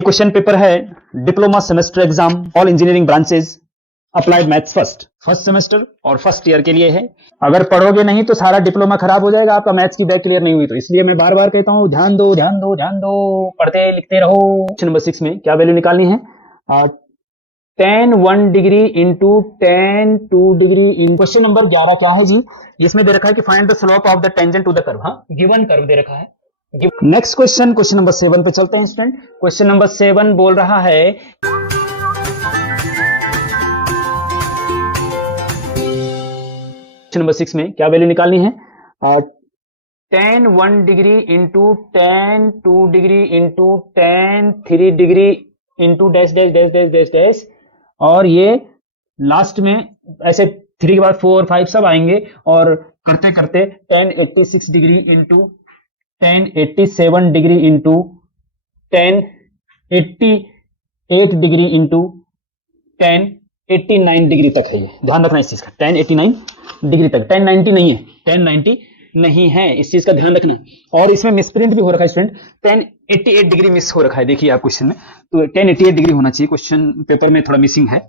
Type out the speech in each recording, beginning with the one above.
Question paper है diploma semester exam all engineering branches applied maths first semester और first year के लिए है। अगर पढ़ोगे नहीं तो सारा डिप्लोमा खराब हो जाएगा, आपका मैथ्स की बैच क्लियर नहीं हुई। तो इसलिए मैं बार बार कहता हूँ ध्यान दो ध्यान दो ध्यान दो, पढ़ते लिखते रहो। क्वेश्चन नंबर 6 में क्या वैल्यू निकालनी है? tan 1 degree into tan 2 degree in question number 11 क्या है जी? इसमें दे रखा है कि find the slope of the tangent to the curve. हाँ, गिवन कर्व दे रखा है। नेक्स्ट क्वेश्चन नंबर 7 पे चलते हैं स्टूडेंट। क्वेश्चन नंबर 7 बोल रहा है क्वेश्चन नंबर 6 में क्या वैल्यू निकालनी है? tan 1 degree into tan 2 degree into tan 3 degree into dash dash dash dash dash dash, और ये लास्ट में ऐसे 3 के बाद 4 5 सब आएंगे और करते करते tan 86 degree into tan 87 degree into tan 88 degree into tan 89 degree तक है। ये ध्यान रखना इस चीज का, tan 89 डिग्री तक, tan 90 नहीं है, tan 90 नहीं है, इस चीज का ध्यान रखना। और इसमें मिसप्रिंट भी हो रखा है स्टूडेंट, tan 88 डिग्री मिस हो रखा है। देखिए आप क्वेश्चन में, तो tan 88 डिग्री होना चाहिए, क्वेश्चन पेपर में थोड़ा मिसिंग है।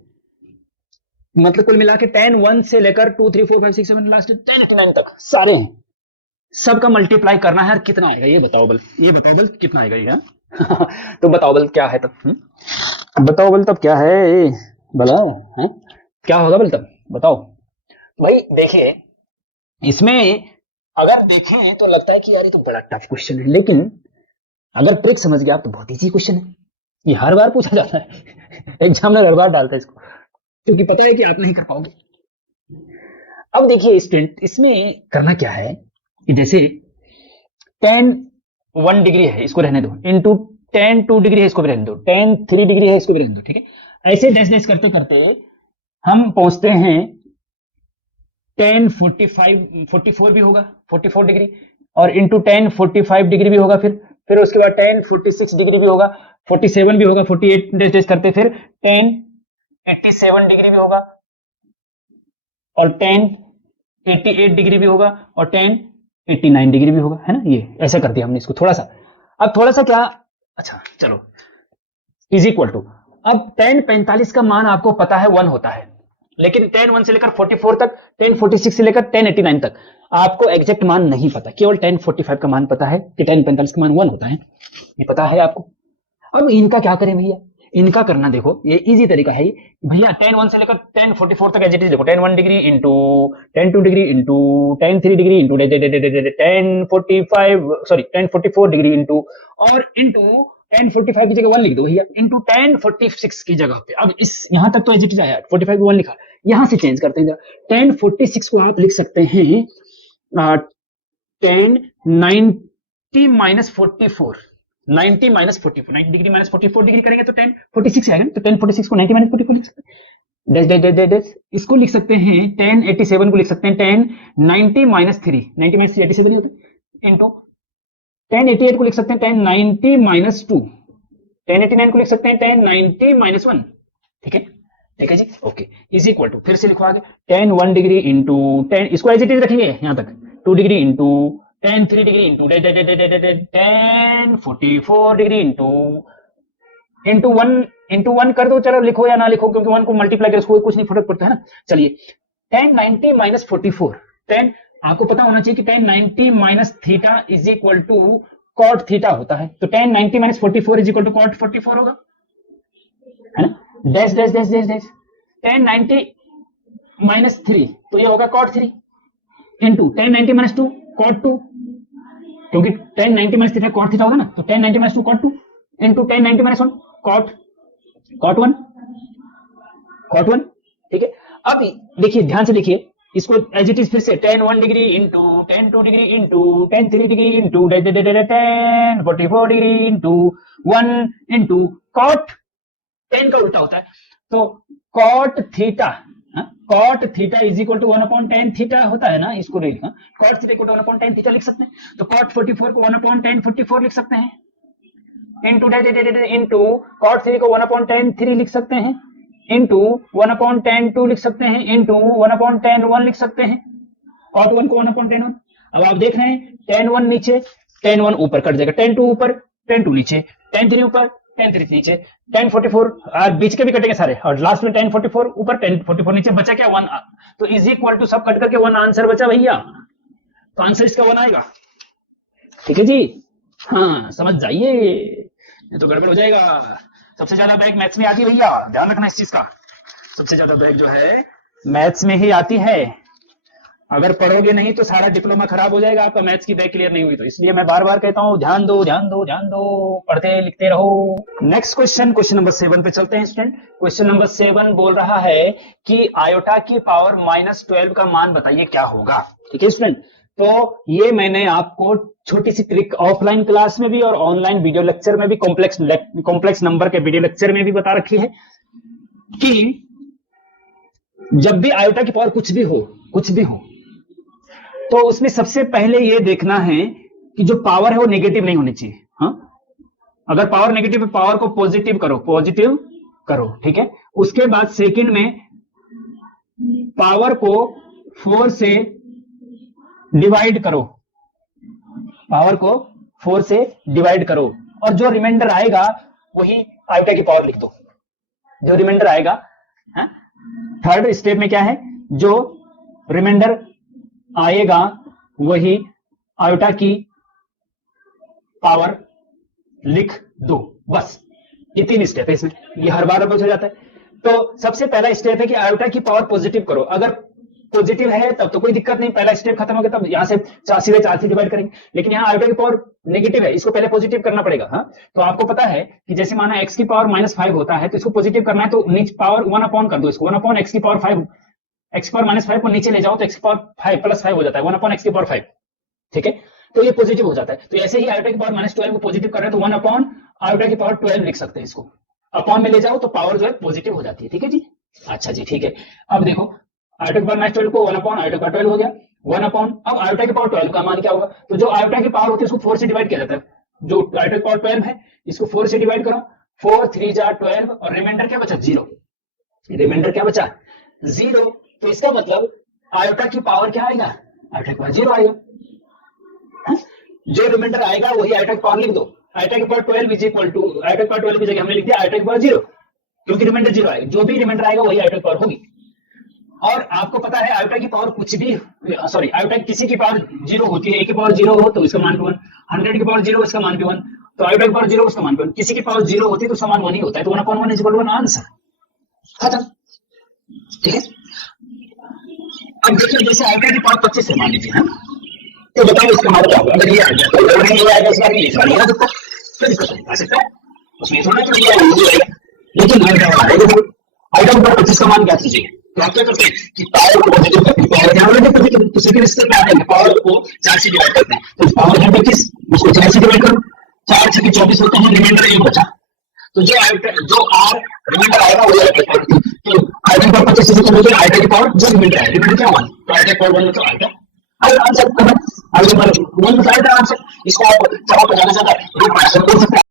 मतलब कुल मिला के tan 1 से लेकर 2 3 4 5 6 7 लास्ट tan 89 तक सारे हैं, सबका मल्टीप्लाई करना है। कितना आएगा ये बताओ बल, ये बताओ बल कितना आएगा ये? तो बताओ बल क्या है तब? बताओ बल तब क्या है भला? क्या होगा बल तब बताओ भाई। देखिए इसमें अगर देखें तो लगता है कि यार ये तो बड़ा टफ क्वेश्चन है, लेकिन अगर ट्रिक समझ गया आप तो बहुत इजी क्वेश्चन है। ये हर बार पूछा जाता है, एग्जामिनर हर बार डालता है इसको, क्योंकि पता है कि आप नहीं कर पाओगे। अब देखिए स्टूडेंट, इसमें करना क्या है कि जैसे tan 1 डिग्री है, इसको रहने दो, इंटू tan 2 डिग्री है, इसको भी रहने दो, tan 3 डिग्री है, इसको भी रहने दो, ठीक है। ऐसे डैश डैश करते करते हम पहुंचते हैं tan 44 भी होगा, 44 डिग्री, और इंटू tan 45 डिग्री भी होगा, फिर उसके बाद tan 46 डिग्री भी होगा, 47 भी होगा, 48 डैश डैश करते फिर tan 87 डिग्री भी होगा, और tan 88 डिग्री भी होगा, और tan 89 डिग्री भी होगा, है ना। ये ऐसा कर दिया हमने इसको थोड़ा सा। अब थोड़ा सा क्या, अच्छा चलो, इज इक्वल टू, अब tan 45 का मान आपको पता है 1 होता है, लेकिन tan 1 से लेकर 44 तक, tan 46 से लेकर tan 89 तक आपको एग्जैक्ट मान नहीं पता, केवल tan 45 का मान पता है कि tan 45 का मान 1 होता है, ये पता है आपको। अब इनका क्या करें भैया? इनका करना देखो, ये इजी तरीका है भैया। tan 1 से लेकर tan 44 तक एज इट इज देखो, tan 1 degree into tan 2 degree into tan 3 degree into tan 45 sorry tan 44 degree into, और इंटू tan 45 की जगह 1 लिख दो भैया, इंटू tan 46 की जगह पे। अब इस यहां तक तो एज इट इज आया, 45 को 1 लिखा, यहां से चेंज करते हैं। tan 46 को आप लिख सकते हैं tan 90 minus 44, 90 minus 44, 90 degree minus 44 degree करेंगे तो tan 46 आएगा, तो tan 46 को 90 माइनस 44 लिख सकते हैं, डैश डैश डैश डैश। इसको लिख सकते हैं tan 87 को लिख सकते हैं tan 90 माइनस 3, 90 माइनस 3 87 ही होता है, इंटू tan 88 को लिख सकते हैं tan 90 माइनस 2, tan 89 को लिख सकते हैं tan 90 माइनस 1, ठीक है, ठीक है जी, ओके, इज इक्वल टू, फिर से लिखो आगे, tan 1 डिग्री इंटू tan, इसको एज इट इज रखेंगे यहां तक, 2 degree into tan 3 degree into tan 44 degree into 1 कर दो, चलो लिखो या ना लिखो, क्योंकि 1 को मल्टीप्लाई कर कुछ नहीं फर्क पड़ता है ना। चलिए tan 90 माइनस 44, tan आपको पता होना चाहिए कि tan 90 minus theta is equal to cot theta होता है, तो tan 90 minus 44 is equal to cot 44 होगा, है ना, dash dash dash dash dash, tan 90 minus 3 तो ये होगा cot 3 into tan 90 minus 2 cot 2, क्योंकि tan 90 minus theta cot theta होगा ना, तो tan 90 minus 2 cot 2 into tan 90 minus 1 cot 1, ठीक है। अब देखिए ध्यान से देखिए इसको एज इट इज, फिर से tan 1 degree into tan 2 degree into tan 3 degree into tan 44 degree into 1 into cot, tan का उल्टा होता है, तो cot theta, cot theta is equal to 1 upon tan theta होता है ना, इसको नहीं लिखा, cot theta equal to 1 upon tan theta लिख सकते हैं, तो cot 44 को 1 अपॉन tan 44 लिख सकते हैं, इंटू cot 3 को 1 अपॉन tan 3 लिख सकते हैं, इंटू 1 अपॉन tan 2 लिख सकते हैं, इंटू 1 अपॉन tan 1 लिख सकते हैं, cot 1 को 1 अपॉन tan 1। अब आप देख रहे हैं tan 1 नीचे, tan 1 ऊपर कट जाएगा, tan 2 ऊपर, tan 2 नीचे, tan 3 ऊपर, tan 3 नीचे, tan 44 बीच के भी कटेंगे सारे, और लास्ट में tan 44 ऊपर, tan 44 नीचे, बचा क्या 1, तो इज इक्वल टू सब कट करके 1 आंसर बचा भैया, तो आंसर इसका 1 आएगा। ठीक है जी, हाँ समझ जाइए, ये तो गड़बड़ हो जाएगा। सबसे ज्यादा बैक मैथ्स में आती है भैया, ध्यान रखना इस चीज का, सबसे ज्यादा बैक जो है मैथ्स में ही आती है। अगर पढ़ोगे नहीं तो सारा डिप्लोमा खराब हो जाएगा आपका, मैथ्स की बैक क्लियर नहीं हुई तो। इसलिए मैं बार बार कहता हूं ध्यान दो ध्यान दो ध्यान दो, पढ़ते लिखते रहो। नेक्स्ट क्वेश्चन, क्वेश्चन नंबर 7 पे चलते हैं स्टूडेंट। क्वेश्चन नंबर 7 बोल रहा है कि आयोटा की पावर -12 का मान बताइए क्या होगा। ठीक है स्टूडेंट, तो ये मैंने आपको छोटी सी ट्रिक ऑफलाइन क्लास में भी और ऑनलाइन वीडियो लेक्चर में भी, कॉम्प्लेक्स नंबर के वीडियो लेक्चर में भी बता रखी है कि जब भी आयोटा की पावर कुछ भी हो तो उसमें सबसे पहले ये देखना है कि जो पावर है वो नेगेटिव नहीं होनी चाहिए। हाँ, अगर पावर नेगेटिव है, पावर को पॉजिटिव करो, ठीक है। उसके बाद सेकंड में पावर को 4 से डिवाइड करो, पावर को 4 से डिवाइड करो, और जो रिमाइंडर आएगा वही आयोटा की पावर लिख दो, जो रिमाइंडर आएगा। थर्ड स्टेप में क्या है, जो रिमाइंडर आएगा वही आयोटा की पावर लिख दो, बस। ये 3 स्टेप है इसमें, ये हर बार हो जाता है। तो सबसे पहला स्टेप है कि आयोटा की पावर पॉजिटिव करो। अगर पॉजिटिव है तब तो कोई दिक्कत नहीं, पहला स्टेप खत्म हो गया, तब यहां से 4 से डिवाइड करेंगे। लेकिन यहाँ आयोटा की पावर नेगेटिव है, इसको पहले पॉजिटिव करना पड़ेगा। हाँ, तो आपको पता है कि जैसे माना x की पावर -5 होता है, तो इसको पॉजिटिव करना है तो नीचे पावर 1 अपॉन कर दो, इसको 1 अपॉन x की पावर 5, x की पावर -5 को नीचे ले जाओ तो x की पावर 5 +5 हो जाता है, 1 अपॉन x की पावर 5। ठीक है, तो ये पॉजिटिव हो जाता है। तो ऐसे ही आयोटा की पावर -12 को पॉजिटिव कर रहे हैं तो 1 अपॉन आयोटा की पावर 12 लिख सकते हैं, इसको अपॉन में ले जाओ तो पावर जो है पॉजिटिव हो जाती है। ठीक है जी, अच्छा जी, ठीक है। अब देखो आयोटा की पावर -12 को 1 अपॉन आयोटा की पावर 12 हो गया, 1 अपॉन, अब आयोटा की पावर 12 का मान क्या होगा, तो जो आयोटा की पावर होती है उसको 4 से डिवाइड किया जाता है। जो आयोटा की पावर 12 है इसको 4 से डिवाइड करो, 4 3 जा 12, और रिमाइंडर क्या बचा 0, रिमाइंडर क्या बचा 0। तो इसका मतलब आयोटा की पावर क्या आएगा, आयोटा की पावर 0 आएगा। जो रिमाइंडर आएगा वही आयोटा की पावर लिख दो। आयोटा की power 12 is equal to, iota की पावर 12 की जगह हमने लिख दिया आयोटा की पावर 0, क्योंकि रिमाइंडर 0 आएगा, जो भी रिमाइंडर आएगा वही आयोटा की पावर होगी। और आपको पता है आयोटा की पावर कुछ भी, सॉरी आयोटा किसी की पावर 0 होती है, a की पावर 0 हो तो इसका मान भी 1, 100 की पावर 0 इसका मान भी 1, तो आयोटा की पावर 0 उसका मान भी 1, किसी की पावर 0 होती है तो उसका मान 1 ही होता है, तो 1 upon 1 is equal to 1 answer, खत्म। ठीक है, अब देखिए जैसे आयोटा की पावर 25 है मान लीजिए, है तो बताओ इसका मान क्या होगा। अगर ये आ गया तो अगर ये आ गया इस बार ये सवाल आ सकता है, कोई दिक्कत नहीं आ सकता है उसमें, थोड़ा तो ये आएगा। लेकिन आयोटा की पावर 25 का मान क्या कीजिए, तो आप क्या करते हैं कि पावर को पॉजिटिव करते हैं, पावर ध्यान रखें पॉजिटिव, तो सेकंड स्टेप में आ जाएंगे, पावर को 4 से डिवाइड करते हैं, तो पावर है 25, उसको 4 से डिवाइड करो, 4 से 24 होता है, रिमाइंडर 1 बचा, तो जो आर रिमाइंडर आएगा वो आयोटा की पावर, तो आयोटा की पावर 25 से कम आयोटा की पावर जो रिमाइंडर है, रिमाइंडर क्या 1, तो आयोटा की पावर 1 तो आयोटा आंसर, आयोटा की पावर 1 बताया था आंसर। इसको आप चाहो तो जाना चाहता है